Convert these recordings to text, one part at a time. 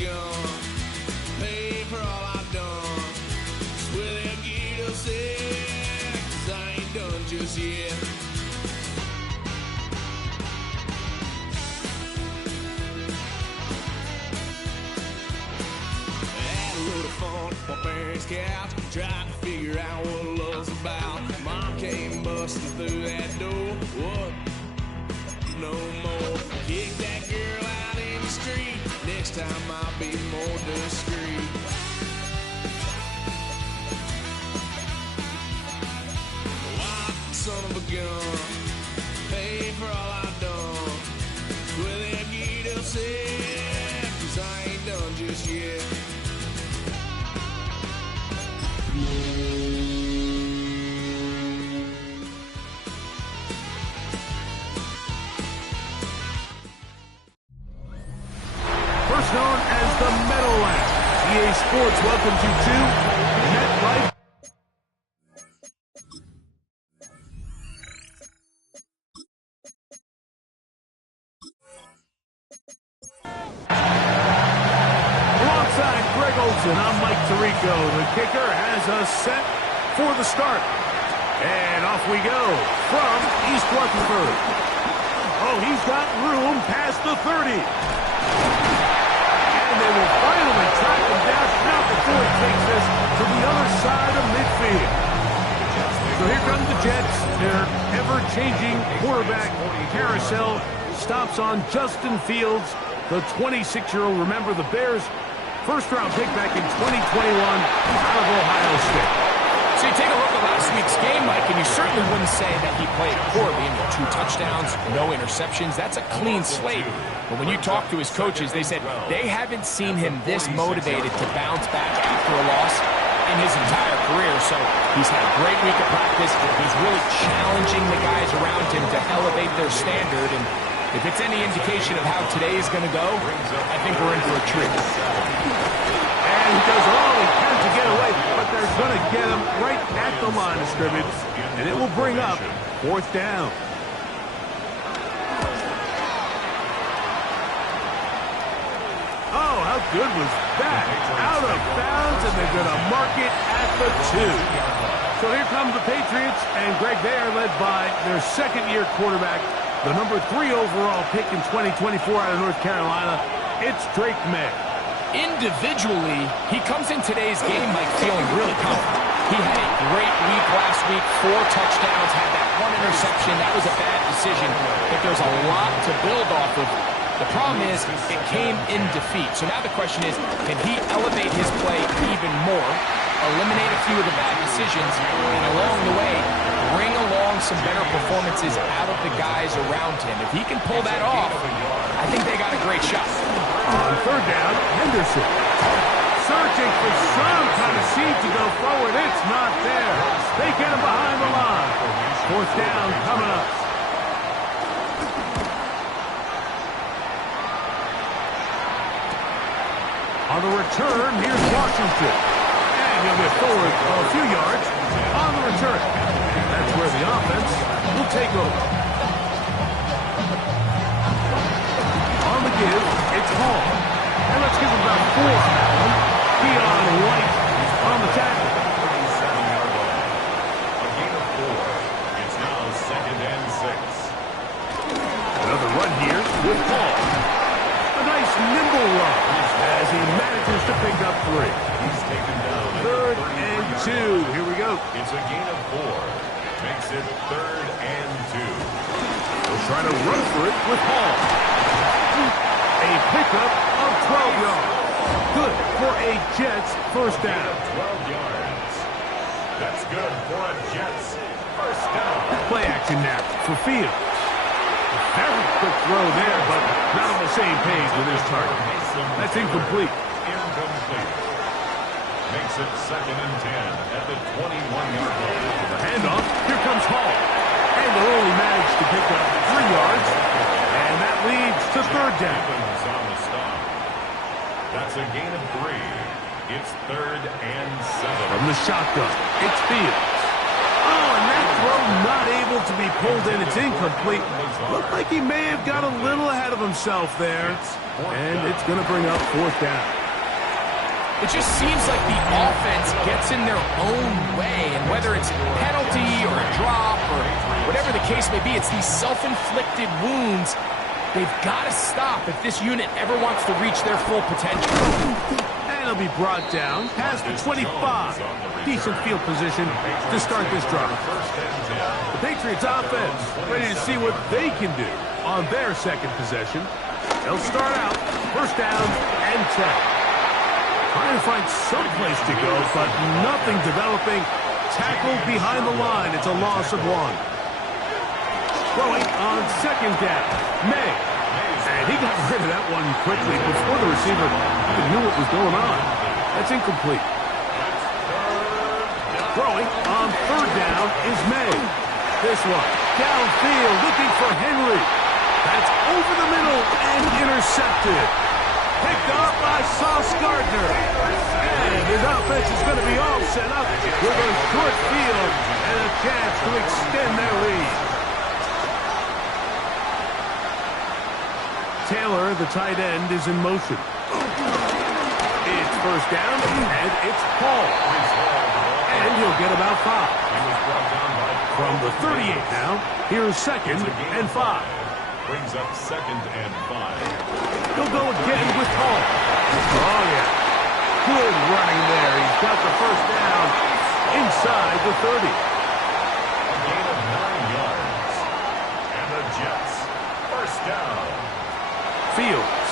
gun, pay for all I've done. Swear they'll get upset, 'cause I ain't done just yet. Had a load of fun on my parents' couch, trying to figure out what love's about. Mom came busting through that door. What? No more. Kick that girl out in the street. Next time I'll be more discreet. Wild son of a gun, pay for all I've done. Well, they'll get upset, 'cause I ain't done just yet. First known as the Meadowlands, EA Sports welcomes you to MetLife. Alongside Greg Olson, I'm Mike Tirico. The kicker has us set for the start. And off we go from East Rutherford. Oh, he's got room past the 30. And they will finally track him down, not before he takes this to the other side of midfield. So here come the Jets. Their ever-changing quarterback carousel stops on Justin Fields, the 26-year-old. Remember, the Bears' first-round pick back in 2021 out of Ohio State. So you take a look at last week's game, Mike, and you certainly wouldn't say that he played poorly. 2 touchdowns, no interceptions. That's a clean slate. But when you talk to his coaches, they said they haven't seen him this motivated to bounce back after a loss in his entire career. So he's had a great week of practice. He's really challenging the guys around him to elevate their standard. And if it's any indication of how today is going to go, I think we're in for a treat. And he does all he can to get away, but they're going to get him right at the line of scrimmage, and it will bring up 4th down. Oh, how good was that? Out of bounds, and they're going to mark it at the 2. So here come the Patriots, and Greg, they are led by their second-year quarterback, the number 3 overall pick in 2024 out of North Carolina. It's Drake May. Individually, he comes in today's game, Mike, feeling really confident. He had a great week last week, 4 touchdowns, had that 1 interception. That was a bad decision, but there's a lot to build off of. The problem is it came in defeat. So now the question is, can he elevate his play even more, eliminate a few of the bad decisions, and along the way, bring along some better performances out of the guys around him? If he can pull that off, I think they got a great shot. On 3rd down, Henderson. Searching for some kind of seed to go forward. It's not there. They get him behind the line. 4th down coming up. On the return, here's Washington. And he'll get forward a few yards on the return. That's where the offense will take over. On the give, it's Hall. And let's give him about 4 on that one. Keon White on the tackle. 37-yard line. A gain of 4. It's now 2nd and 6. Another run here with Hall. A nice nimble run as he manages to pick up 3. He's taken down. 3rd and 2. Here we go. It's a gain of 4. Makes it 3rd and 2. They'll try to run for it with Hall. A pickup of 12 yards. Good for a Jets first down. 12 yards. That's good for a Jets first down. Play action now for Fields. Very quick throw there, but not on the same page with his target. That's incomplete. Incomplete. Makes it 2nd and 10 at the 21-yard line. The handoff. Here comes Hall. And they'll only manage to pick up 3 yards. And that leads to 3rd down. On the stop. That's a gain of 3. It's 3rd and 7. From the shotgun, it's Fields. Oh, and that throw not able to be pulled in. It's incomplete. Looked like he may have got a little ahead of himself there. And it's going to bring up fourth down. It just seems like the offense gets in their own way, and whether it's penalty or a drop or whatever the case may be, it's these self-inflicted wounds. They've got to stop if this unit ever wants to reach their full potential. And he'll be brought down past the 25. Decent field position to start this drive. The Patriots offense ready to see what they can do on their second possession. They'll start out first down and 10. Trying to find some place to go, but nothing developing. Tackled behind the line. It's a loss of 1. Throwing on second down. May. And he got rid of that one quickly before the receiver even knew what was going on. That's incomplete. Throwing on third down is May. This one downfield looking for Henry. That's over the middle and intercepted. Picked off by Sauce Gardner. And his offense is going to be all set up with a short field and a chance to extend their lead. Taylor, the tight end, is in motion. It's first down, and it's Paul. And he'll get about 5. From the 38 now, here's second and 5. Brings up second and 5. He'll go again with Paul. Oh, yeah. Good running there. He's got the first down inside the 30. A gain of 9 yards. And the Jets, first down. Fields.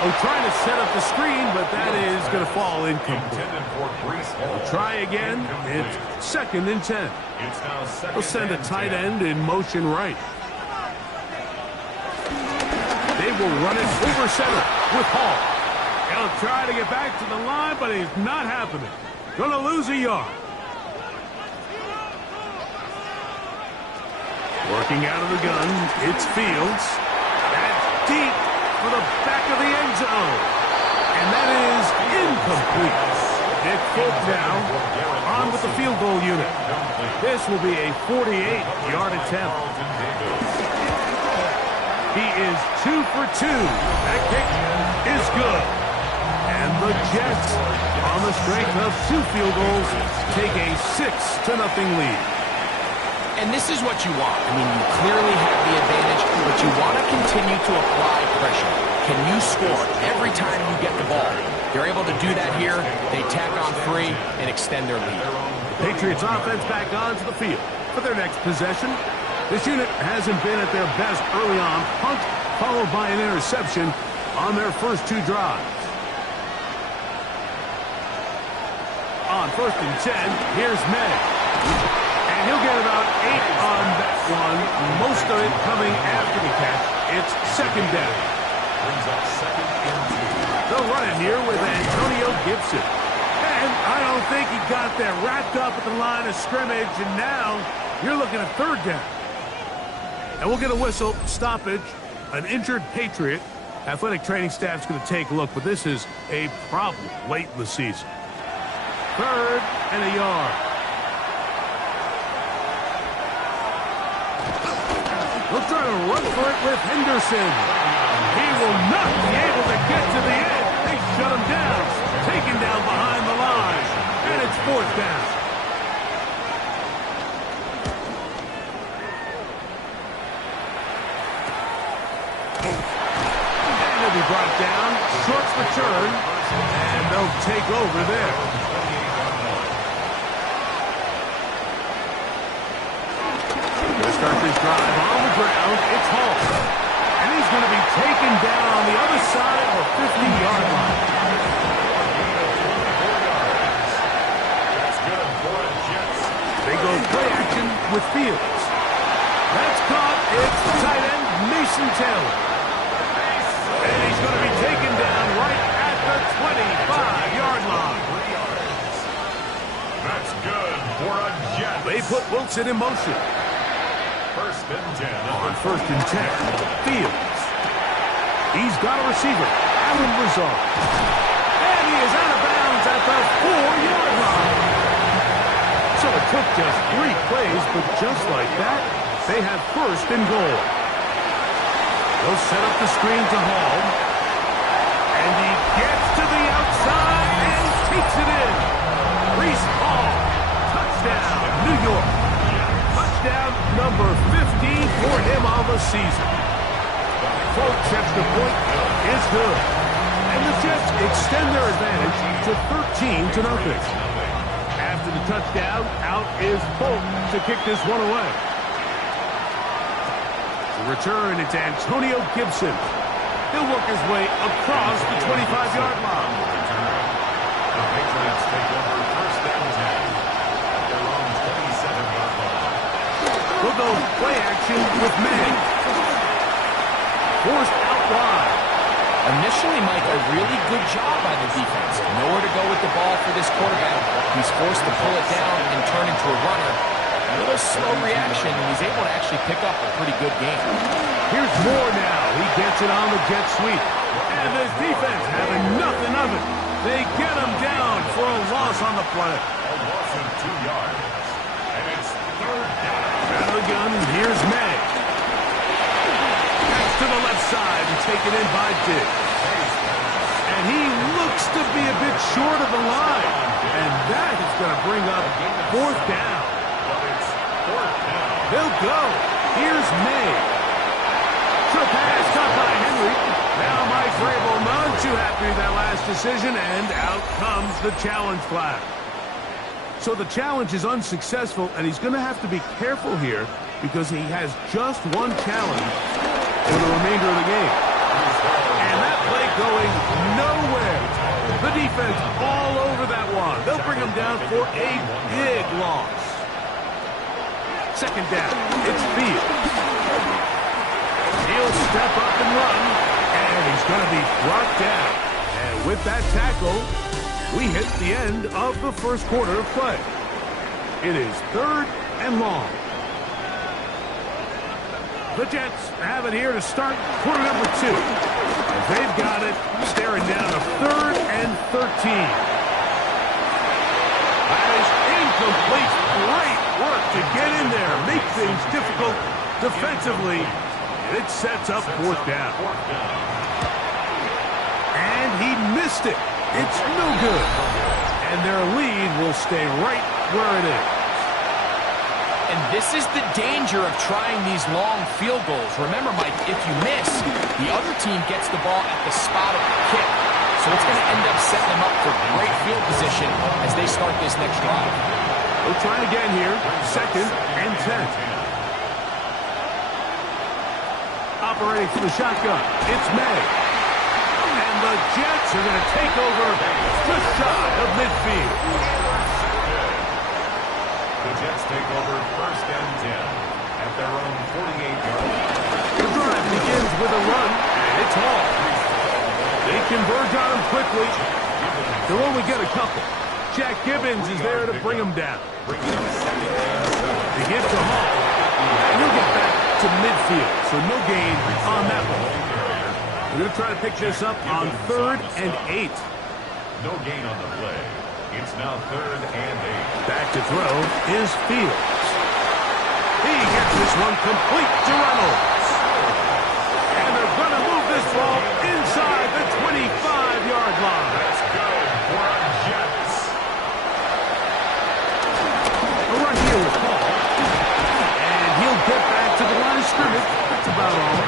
Oh, trying to set up the screen, but that is going to fall incomplete. Intended for Brees Hall. We'll try again. It's second and 10. It's now second. We'll send a tight end in motion right. They will run it over center with Hall. He'll try to get back to the line, but it's not happening. Going to lose a yard. Working out of the gun, it's Fields. That's deep for the back of the end zone. And that is incomplete. Nick Folk now on with the field goal unit. This will be a 48-yard attempt. He is 2 for 2. That kick is good. And the Jets, on the strength of 2 field goals, take a 6-0 lead. And this is what you want. I mean, you clearly have the advantage, but you want to continue to apply pressure. Can you score every time you get the ball? They're able to do that here. They tack on 3 and extend their lead. Patriots offense back onto the field for their next possession. This unit hasn't been at their best early on. Punt followed by an interception on their first 2 drives. On first and 10, here's May. And he'll get about 8 on that one. Most of it coming after the catch. It's second down. Brings up second and 2. They'll run it here with Antonio Gibson. And I don't think he got there wrapped up at the line of scrimmage. And now you're looking at third down. And we'll get a whistle, stoppage, an injured Patriot. Athletic training staff's going to take a look, but this is a problem late in the season. Third and a yard. They'll try to run for it with Henderson. He will not be able to get to the end. They shut him down. Taken down behind the line. And it's fourth down. Be brought down, short return, and they'll take over there. Going to start this drive on the ground. It's Hall. And he's going to be taken down on the other side of the 50-yard line. That's good for the Jets. They go play action with Fields. That's caught. It's the tight end, Mason Taylor. And he's going to be taken down right at the 25-yard line. That's good for a Jet. They put Wilson in motion. First and 10. On first and 10, Fields. He's got a receiver, Allen Lazard. And he is out of bounds at the 4-yard line. So a Took just 3 plays, but just like that, they have first and goal. They'll set up the screen to Hall. And he gets to the outside and takes it in. Reese Hall. Touchdown, New York. Touchdown number 15 for him on the season. Folks, extra point is good. And the Jets extend their advantage to 13-0. After the touchdown, out is Polk to kick this one away. To return, it's Antonio Gibson. He'll work his way across the 25-yard line. The Patriots take over first and 10 at their own 27-yard line. We'll go play action with May. Forced out wide. Initially, Mike, a really good job by the defense. Nowhere to go with the ball for this quarterback. He's forced to pull it down and turn into a runner. A little slow reaction, and he's able to actually pick up a pretty good game. Here's Moore now. He gets it on the jet sweep. And the defense having nothing of it. They get him down for a loss on the play. A loss of 2 yards. And it's third down. Out of the gun, here's May. Pass to the left side and taken in by Diggs. And he looks to be a bit short of the line. And that is going to bring up fourth down. But it's fourth down. They'll go. Here's May. To pass, caught by Henry. Now Mike Vrabel none too happy with that last decision, and out comes the challenge flag. So the challenge is unsuccessful, and he's going to have to be careful here because he has just one challenge for the remainder of the game. And that play going nowhere. The defense all over that one. They'll bring him down for a big loss. Second down, it's Fields. He'll step up and run, and he's going to be brought down. And with that tackle, we hit the end of the first quarter of play. It is third and long. The Jets have it here to start quarter number 2. And they've got it staring down a third and 13. That is incomplete. Great work to get in there, make things difficult defensively. And it sets up fourth down. And he missed it. It's no good. And their lead will stay right where it is. And this is the danger of trying these long field goals. Remember, Mike, if you miss, the other team gets the ball at the spot of the kick. So it's going to end up setting them up for great field position as they start this next drive. We'll try again here. Second and 10. Operating from the shotgun, it's May. And the Jets are going to take over just shy of midfield. The Jets take over first and 10 at their own 48-yard line. The drive begins with a run, and it's Hall. They converge on him quickly. They'll only get a couple. Jack Gibbons is there to bring him down. They give to Hall. And he'll get back to midfield, so no gain on that one. We're going to try to pick this up on third and 8. No gain on the play. It's now third and 8. Back to throw is Fields. He gets this one complete to Reynolds. And they're going to move this ball inside the 25-yard line. That's good for our Jets. A run here with Paul. And he'll get back to the line of scrimmage. That's about all.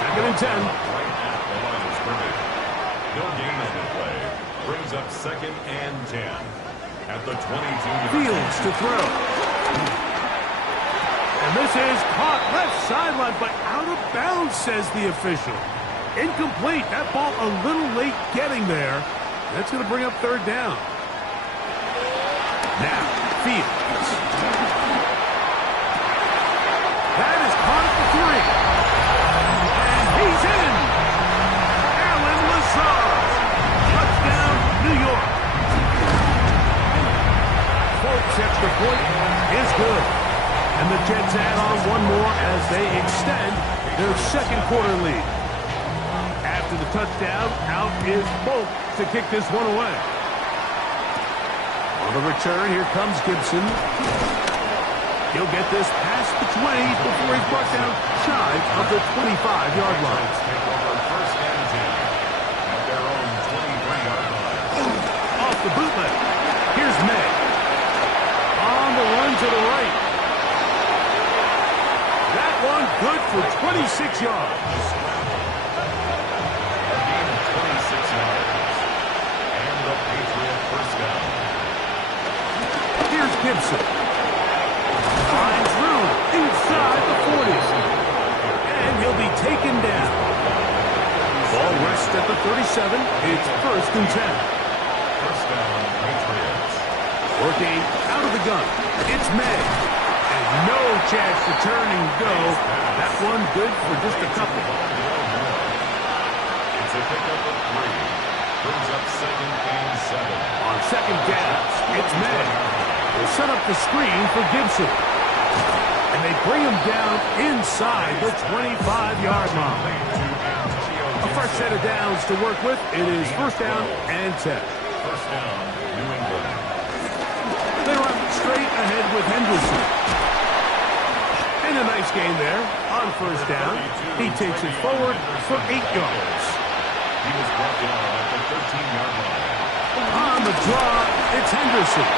Second and 10. Right at the line of scrimmage. No gain on the play. Brings up second and 10 at the 22. Fields to throw. And this is caught left sideline, but out of bounds, says the official. Incomplete. That ball a little late getting there. That's going to bring up third down. Now, Fields. That is caught at the 3. And he's in. Alan Lazard. Touchdown, New York. Folks, extra point is good. And the Jets add on one more as they extend their second quarter lead. After the touchdown, out is Polk to kick this one away. On the return, here comes Gibson. He'll get this past the 20 before he's brought down shy of the 25-yard line. Take over first and 10 at their own 23-yard line. Off the bootleg. Here's May. On the run to the right. That one good for 26 yards. A gain of 26 yards. And the Patriot first down. Here's Gibson. Finds room inside the 40s. And he'll be taken down. Ball rests at the 37. It's first and 10. First down, Patriots. Working out of the gun. It's May. And no chance to turn and go. That one good for just a couple. It's a pickup of 3. Brings up second and 7. On second down, it's May. They'll set up the screen for Gibson. And they bring him down inside the 25-yard line. A fresh set of downs to work with. It is first down and 10. First down, New England. They run straight ahead with Henderson. And a nice gain there on first down. He takes it forward for 8 yards. He was brought down at the 13-yard line. On the draw, it's Henderson.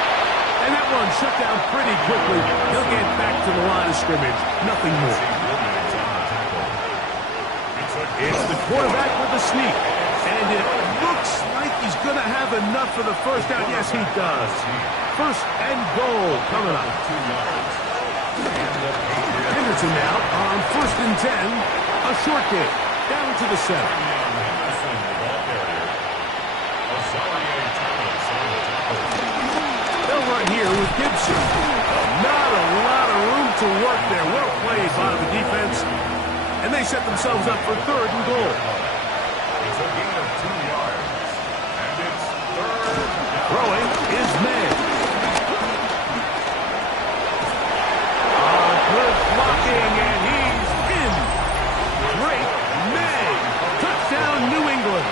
And that one shut down pretty quickly. He'll get back to the line of scrimmage. Nothing more. It's the quarterback with the sneak. And it looks like he's going to have enough for the first down. Yes, he does. First and goal coming up. 2 yards. Henderson now on first and 10. A short game. Down to the 7. Henderson, the ball carrier. Osarie Thomas on the tackle. They'll run here with Gibson. Not a lot of room to work there. Well played by the defense. And they set themselves up for third and goal. It's a gain of 2 yards. And it's third down. Throwing is May. Good blocking, and he's in. Great May. Touchdown, New England.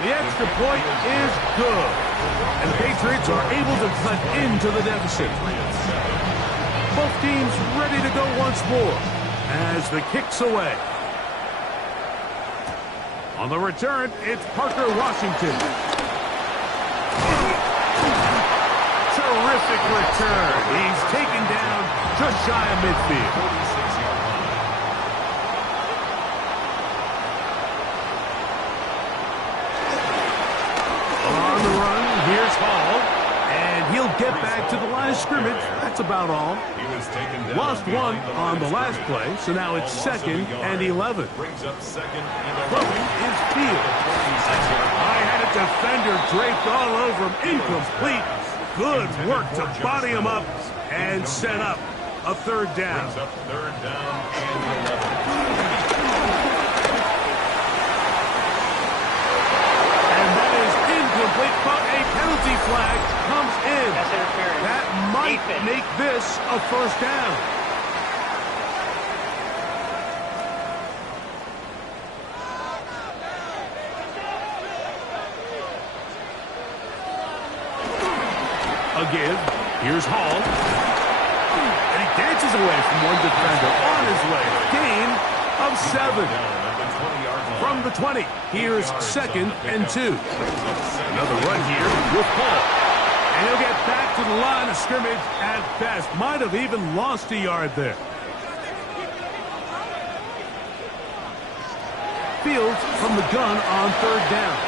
The extra point is good. And the Patriots are able to cut into the deficit. Both teams ready to go once more as the kick's away. On the return, it's Parker Washington. Terrific return. He's taken down just shy of midfield. 46-yard line. On the run, here's Hall. And he'll get back to the line of scrimmage. That's about all. He was taken down. Lost one on the last play, so now it's second and 11. Brings up second and 11. Throwing is Field. I had a defender draped all over him. Incomplete. Good work to body him up and set up a third down. Brings up third down and 11. And that is incomplete, but a penalty flag comes in. That might make this a first down. A give. Here's Hall. And he dances away from one defender on his way. Gain of 7. From the 20. Here's second and 2. Another run here with Paul. And he'll get back to the line of scrimmage at best. Might have even lost a yard there. Fields from the gun on third down.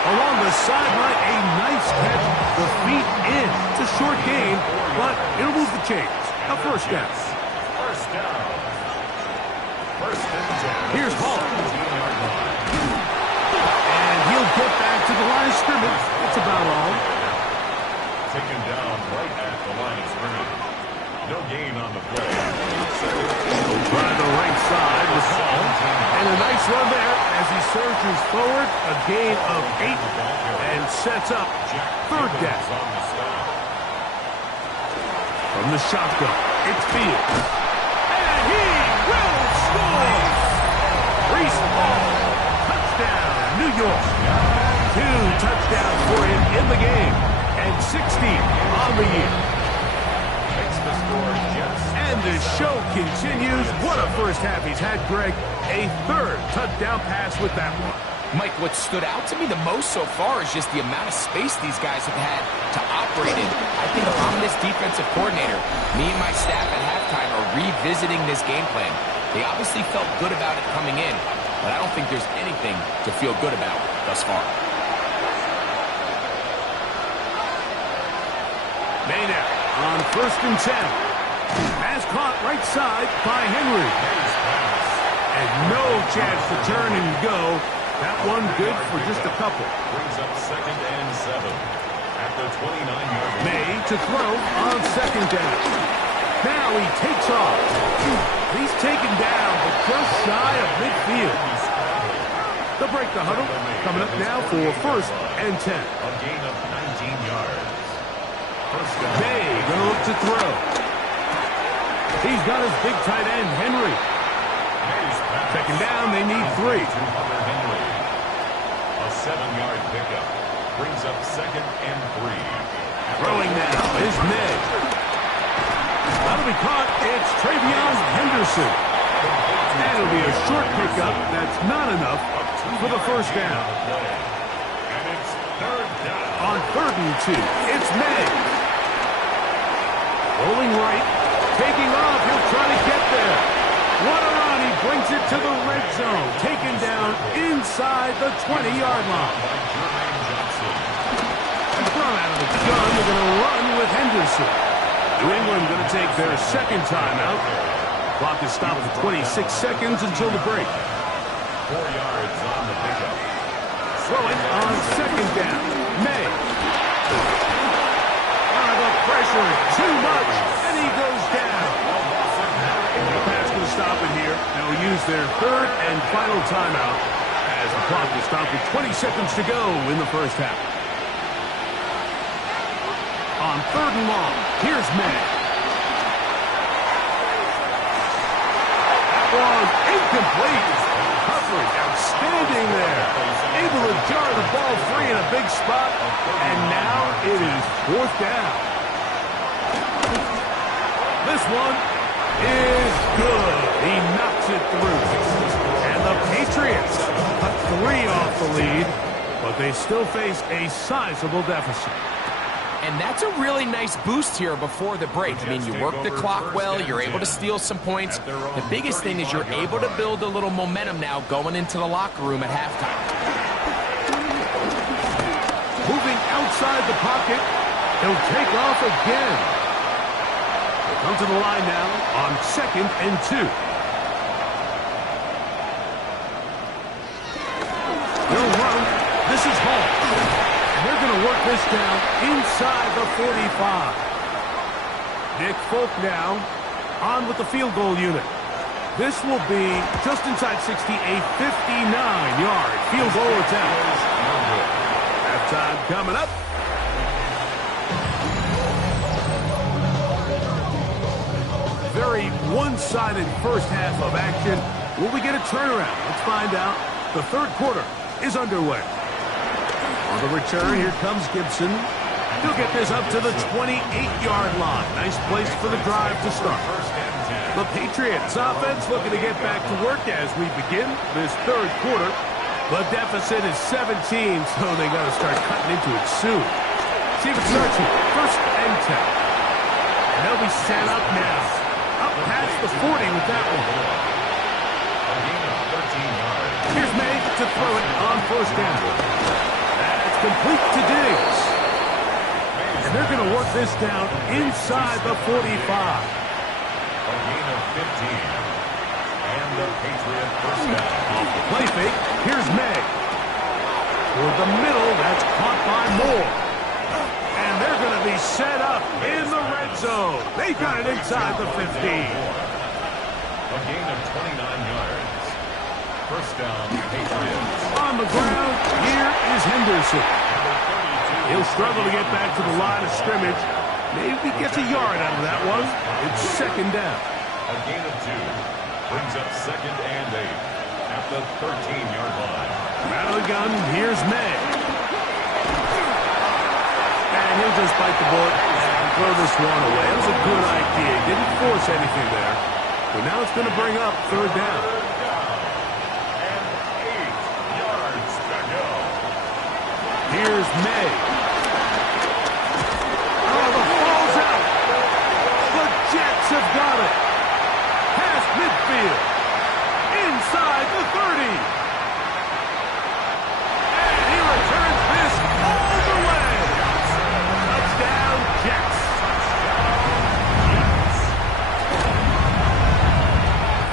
Along the sideline, a nice catch. The feet in. It's a short game, but it'll move the chains. A first down. First down. First and 10. Here's Hall. 17-yard line. And he'll get back to the line of scrimmage. That's about all. Taken down right at the line of scrimmage. No gain on the play. Try the right side with Hall. And a nice run there as he surges forward. A gain of 8 and sets up third down. From the shotgun, it's Fields. And he will score! Reese Hall, touchdown, New York. 2 touchdowns for him in the game, and 60 on the year. Makes the score Jets. And the show continues. What a first half he's had, Greg. A third touchdown pass with that one. Mike, what stood out to me the most so far is just the amount of space these guys have had to operate in. I think if I'm this defensive coordinator, me and my staff at halftime are revisiting this game plan. They obviously felt good about it coming in, but I don't think there's anything to feel good about thus far. Maynard on 1st and 10. Pass caught right side by Henry. And no chance to turn and go. That one good for just a couple. Brings up 2nd and 7 at the 29-yard line. May to throw on 2nd down. Now he takes off. He's taken down, but just shy of midfield. They'll break the huddle. Coming up now for 1st and 10. A gain of 19 yards. First down. May going to look to throw. He's got his big tight end, Henry. Second down, they need 3. Henry. A 7-yard pickup. Brings up 2nd and 3. Throwing now is May. That'll be caught. It's Travion Henderson. And it'll be a short pickup. That's not enough for the first down. And it's 3rd down. On 3rd and 2, it's May. Rolling right. Taking off. He'll try to get there. What a run. He brings it to the red zone. Taken down inside the 20-yard line. Thrown out of the gun. They're going to run with Henderson. New England going to take their second timeout. Clock is stopped at 26 seconds until the break. 4 yards on the pickup. Throwing on 2nd down. May. The pressure too much, and he goes down. The pass going to stop it here. They'll use their 3rd and final timeout as the clock will stop with 20 seconds to go in the first half. On 3rd and long, here's May. That was incomplete. Coverage outstanding there. Able to jar the ball free in a big spot, and now it is 4th down. This one is good. He knocks it through. And the Patriots cut 3 off the lead, but they still face a sizable deficit. And that's a really nice boost here before the break. I mean, you work the clock well, you're able to steal some points. The biggest thing is you're able to build a little momentum now going into the locker room at halftime. Moving outside the pocket, he'll take off again. He'll come to the line now on 2nd and 2. They'll run. This is home. They're going to work this down inside the 45. Nick Folk now on with the field goal unit. This will be just inside 60, a 59-yard field goal attempt. Halftime coming up. Very one-sided first half of action. Will we get a turnaround? Let's find out. The 3rd quarter is underway. On the return, here comes Gibson. He'll get this up to the 28-yard line. Nice place for the drive to start. The Patriots offense looking to get back to work as we begin this 3rd quarter. The deficit is 17, so they got to start cutting into it soon. See if it starts here. 1st and 10. And they'll be set up now. Up past the 40 with that one. Here's May to throw it on 1st down. Complete to Diggs. And they're going to work this down inside the 45. A gain of 15. And the Patriot first down. Off the play fake, here's May. Toward the middle, that's caught by Moore. And they're going to be set up in the red zone. They got it inside the 15. A gain of 29 yards. First down, Patriots. On the ground, here is Henderson. He'll struggle to get back to the line of scrimmage. Maybe he gets a yard out of that one. It's 2nd down. A gain of 2. Brings up 2nd and 8 at the 13-yard line. Out of the gun, here's May. And he'll just bite the bullet and throw this one away. That was a good idea. He didn't force anything there. But now it's going to bring up third down. And 8 yards to go. Here's May. Oh, the ball's out. The Jets have got it. Past midfield. Inside the 30. And he returns this all the way. Touchdown, Jets.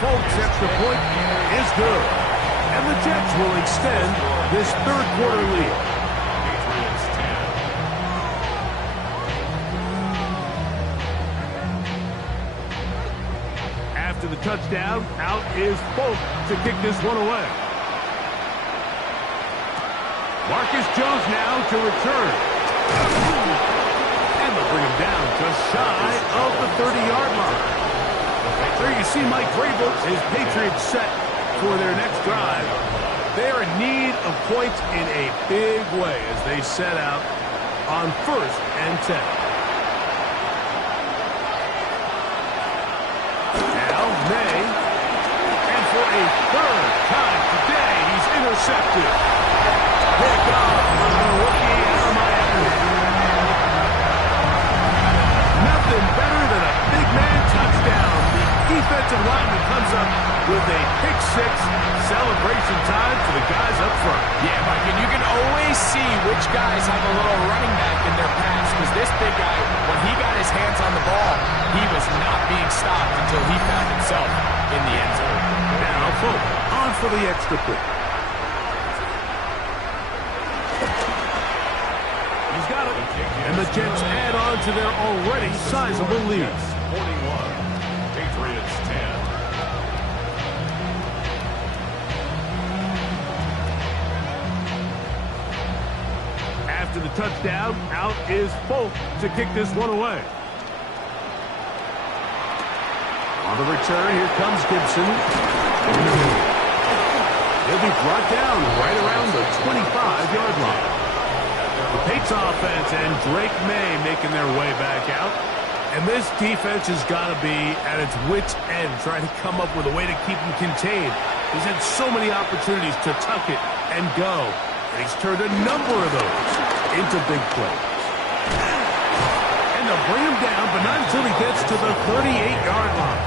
Folks, extra point is good. And the Jets will extend this third quarter lead. Patriots 10. After the touchdown, out is Folk to kick this one away. Marcus Jones now to return. And they'll bring him down just shy of the 30-yard line. There you see Mike Vrabel, his Patriots set for their next drive. They are in need of points in a big way as they set out on 1st and 10. Now May, and for a third time today, he's intercepted. Pick off the rookie out of Miami. Nothing better than a big man touchdown. The defensive lineman comes up with a pick-6 celebration time for the guys up front. Yeah, Mike, and you can always see which guys have a little running back in their pass, because this big guy, when he got his hands on the ball, he was not being stopped until he found himself in the end zone. Now, Folk on for the extra point. He's got it. And the Jets add on to their already sizable lead. 41. Patriots 10. After the touchdown, out is Folk to kick this one away. On the return, here comes Gibson. He'll be brought down right around the 25-yard line. The Patriots offense and Drake May making their way back out. And this defense has got to be at its wit's end, trying to come up with a way to keep him contained. He's had so many opportunities to tuck it and go. And he's turned a number of those into big plays. And they'll bring him down, but not until he gets to the 38-yard line.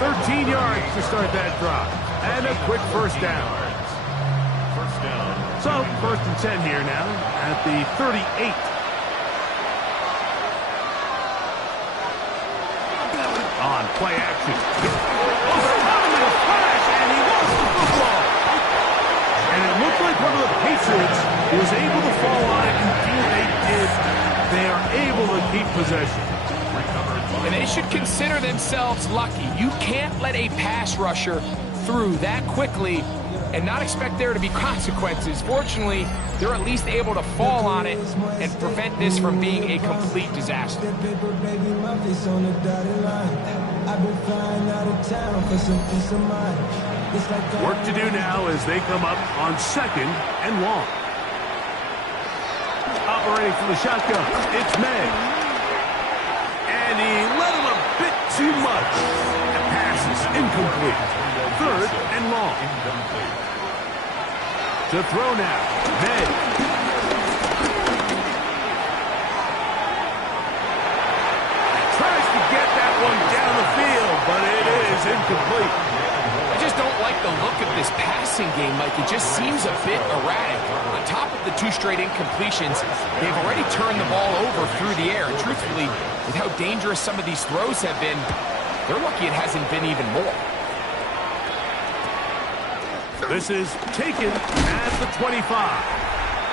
13 yards to start that drive. And a quick first down. First down. So, 1st and 10 here now at the 38. On play action. Overcoming a flash, and he lost the football. And it looked like one of the Patriots was able to fall on it, and they did. They are able to keep possession. And they should consider themselves lucky. You can't let a pass rusher through that quickly and not expect there to be consequences. Fortunately, they're at least able to fall on it and prevent this from being a complete disaster. Work to do now as they come up on 2nd and long. Operating from the shotgun, it's May. And he let him a bit too much. The pass is incomplete. 3rd and long. To throw now, May. Tries to get that one down the field, but it is incomplete. I just don't like the look of this passing game, Mike. It just seems a bit erratic. On top of the 2 straight incompletions, they've already turned the ball over through the air. And truthfully, with how dangerous some of these throws have been, they're lucky it hasn't been even more. This is taken at the 25.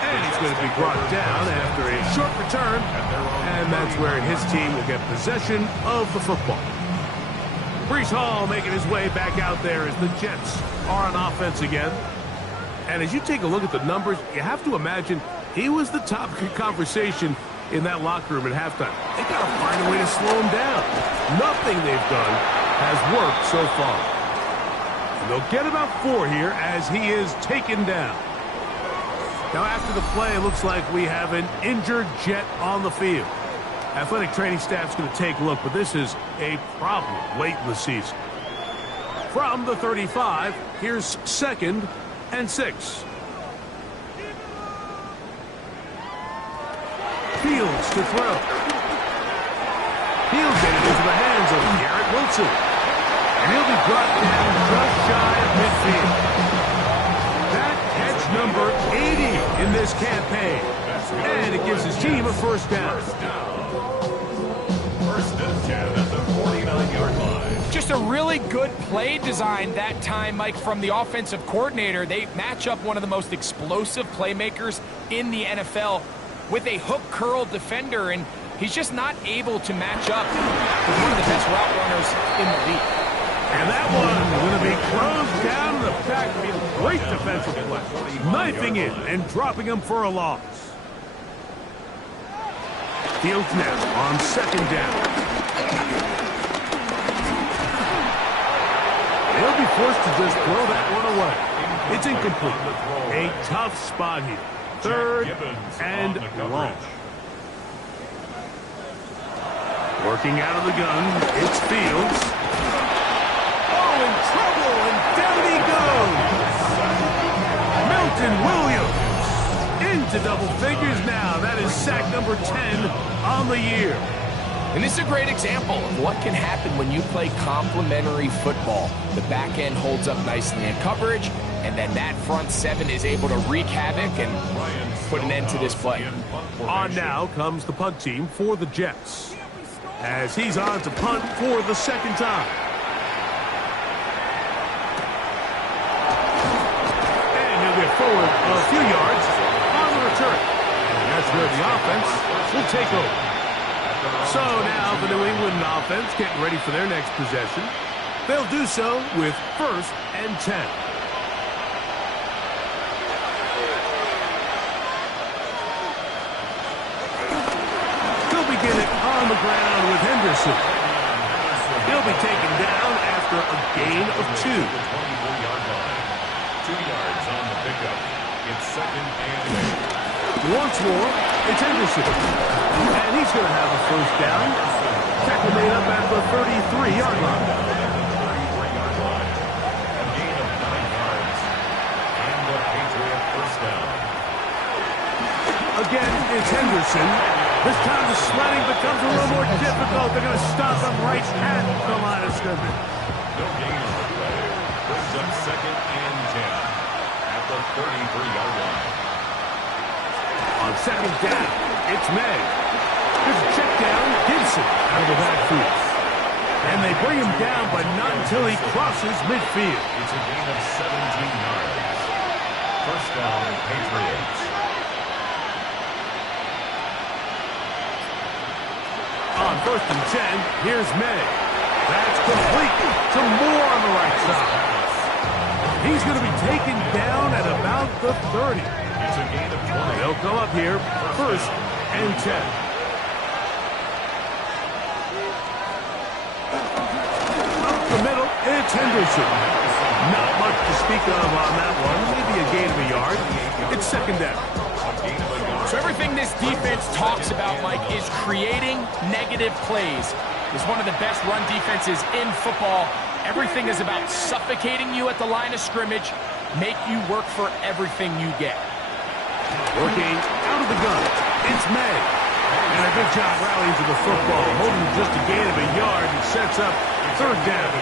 And he's going to be brought down after a short return. And that's where his team will get possession of the football. Breece Hall making his way back out there as the Jets are on offense again. And as you take a look at the numbers, you have to imagine he was the topic of conversation in that locker room at halftime. They got to find a way to slow him down. Nothing they've done has worked so far. And they'll get about 4 here as he is taken down. Now, after the play, it looks like we have an injured Jet on the field. Athletic training staff's going to take a look, but this is a problem late in the season. From the 35, here's 2nd and 6. Fields to throw. Fields it into the hands of Garrett Wilson. And he'll be brought down just shy of midfield. That catch number 80 in this campaign. And it gives his team a first down. First and 10 at the 49-yard line. Just a really good play design that time, Mike, from the offensive coordinator. They match up one of the most explosive playmakers in the NFL with a hook curl defender, and he's just not able to match up with one of the best route runners in the league. And that one going to be closed down in the backfield. Great defensive play. Knifing in and dropping him for a loss. Fields now on 2nd down. They'll be forced to just throw that one away. It's incomplete. A tough spot here. 3rd and long. Working out of the gun, it's Fields. Oh, in trouble, and down he goes. Milton Williams into double figures now. That is sack number 10 on the year. And this is a great example of what can happen when you play complementary football. The back end holds up nicely in coverage, and then that front 7 is able to wreak havoc and put an end to this play. On now comes the punt team for the Jets, as he's on to punt for the 2nd time. And he'll get forward a few yards on the return. And that's where the offense will take over. So now the New England offense getting ready for their next possession. They'll do so with 1st and 10. They'll begin it on the ground with Henderson. He'll be taken down after a gain of 2. 2 yards on the pickup. It's 2nd and 8. Once more, it's Henderson. And he's going to have a first down. Tackle made up at the 33-yard line. 33-yard line. A gain of 9 yards. And a Patriot first down. Again, it's Henderson. This time the sledding becomes a little more difficult. They're going to stop him right at the line of scrimmage. No gain on the play. Brings up 2nd and 10 at the 33-yard line. On 2nd down, it's May. There's a check down, Gibson out of the backfield. And they bring him down, but not until he crosses midfield. It's a gain of 17 yards. First down, Patriots. On 1st and 10, here's May. That's complete to Moore on the right side. He's going to be taken down at about the 30. It's a gain of 20. They'll come up here, 1st and 10. Up the middle, it's Henderson. Not much to speak of on that one. Maybe a gain of a yard. It's 2nd down. So everything this defense talks about, Mike, is creating negative plays. It's one of the best run defenses in football. Everything is about suffocating you at the line of scrimmage, make you work for everything you get. Working out of the gun, it's May. And a good job rallying to the football, holding just a gain of a yard and sets up 3rd down.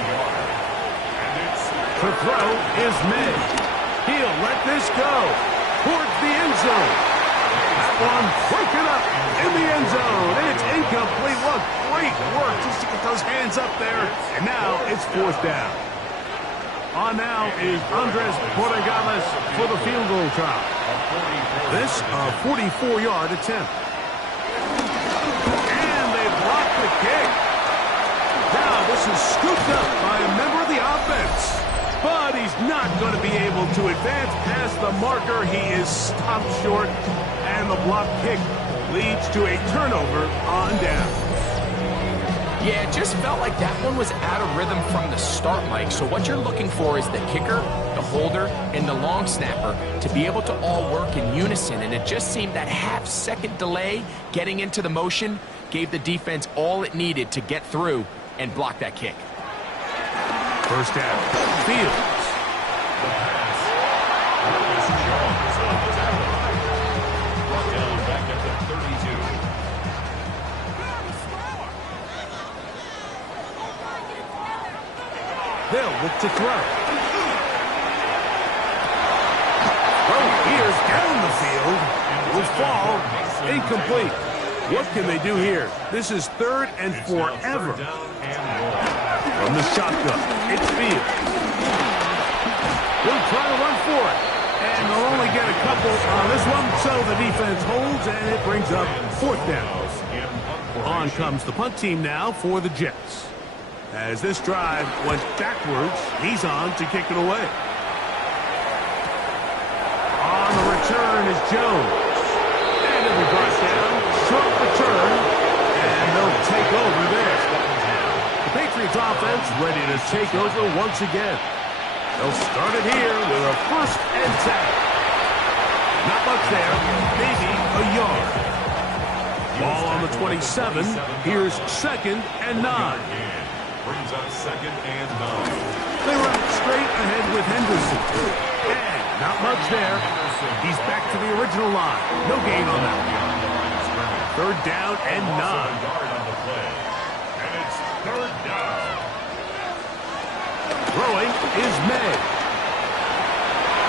To throw is May. He'll let this go towards the end zone. That one broken up in the end zone. And it's incomplete. What great work just to get those hands up there. And now it's 4th down. On now is Andres Borregales for the field goal try. This a 44-yard attempt. And they block the kick. Now this is scooped up by a member of the offense. But he's not going to be able to advance past the marker. He is stopped short. And the block kick leads to a turnover on down. Yeah, it just felt like that one was out of rhythm from the start, Mike. So what you're looking for is the kicker, the holder, and the long snapper to be able to all work in unison. And it just seemed that half-second delay getting into the motion gave the defense all it needed to get through and block that kick. First down, Fields. The pass. Marcus Jones on the tackle. Brought down back at the 32. They'll look to throw. Oh, here's down the field. Will fall. Incomplete. What can they do here? This is third and forever. From the shotgun, it's Fields. He'll try to run for it. And they'll only get a couple on this one, so the defense holds, and it brings up fourth down. On comes the punt team now for the Jets. As this drive went backwards, he's on to kick it away. On the return is Jones. And it'll be brought down. Short return. And they'll take over there. The Patriots offense ready to take over once again. They'll start it here with a 1st and 10. Not much there. Maybe a yard. Ball on the 27. Here's 2nd and 9. Brings up 2nd and 9. They run straight ahead with Henderson. And not much there. He's back to the original line. No gain on that. 3rd down and 9. And it's 3rd down. Throwing is May.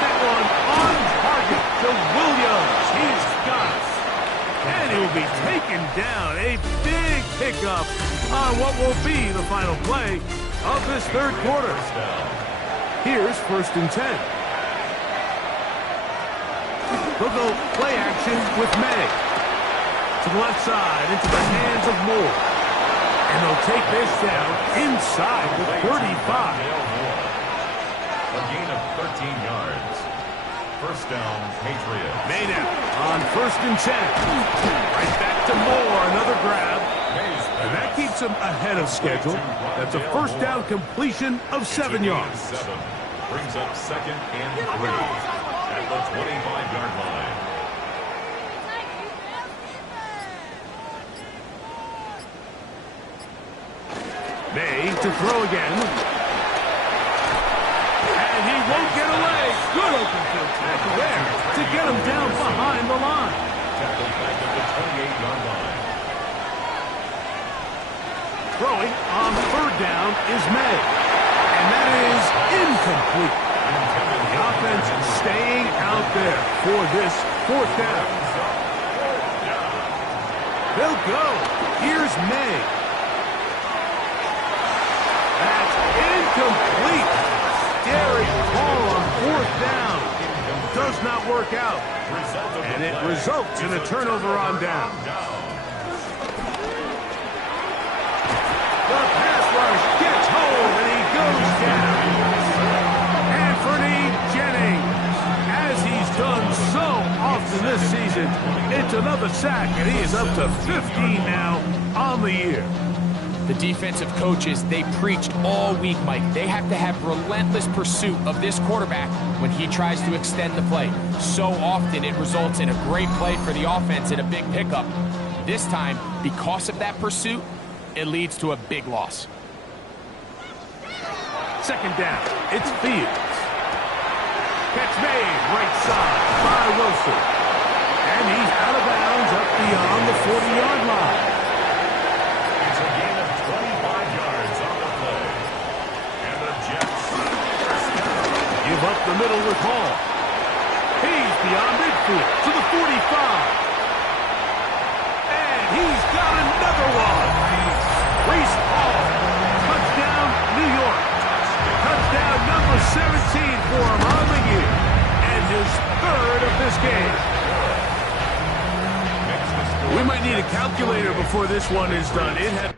That one on target to Williams. He's got it. And he will be taken down. A big pickup on what will be the final play of this 3rd quarter. Here's 1st and 10. They'll go play action with May. To the left side, into the hands of Moore. And they'll take this down inside the 35. A gain of 13 yards. 1st down, Patriots. May now on 1st and 10. Right back to Moore, another grab. And that keeps him ahead of schedule. That's a 1st down completion of 7 yards. 7. Brings up 2nd and 3 at the 25-yard line. May to throw again. And he won't get away. Good open field tackle there to get him down behind the line. Tackled back at the 28-yard line. Throwing on 3rd down is May. And that is incomplete. The offense staying out there for this 4th down. They'll go. Here's May. That's incomplete. Scary call on 4th down. Does not work out. And it results in a turnover on down. The pass rush gets home and he goes down. Anthony Jennings, as he's done so often this season, it's another sack and he is up to 15 now on the year. The defensive coaches, they preached all week, Mike. They have to have relentless pursuit of this quarterback when he tries to extend the play. So often it results in a great play for the offense and a big pickup. This time, because of that pursuit, it leads to a big loss. 2nd down, it's Fields. Catch made, right side by Wilson. And he's out of bounds up beyond the 40-yard line. It's a gain of 25 yards on the play. And the Jets give up the middle with Hall. He's beyond midfield to the 45. And he's got another one. Reese Hall. Touchdown, New York. Touchdown number 17 for him on the year. And his 3rd of this game. We might need a calculator before this one is done. It had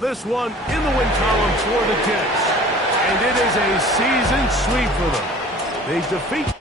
this one in the win column for the Jets. And it is a season sweep for them. They defeat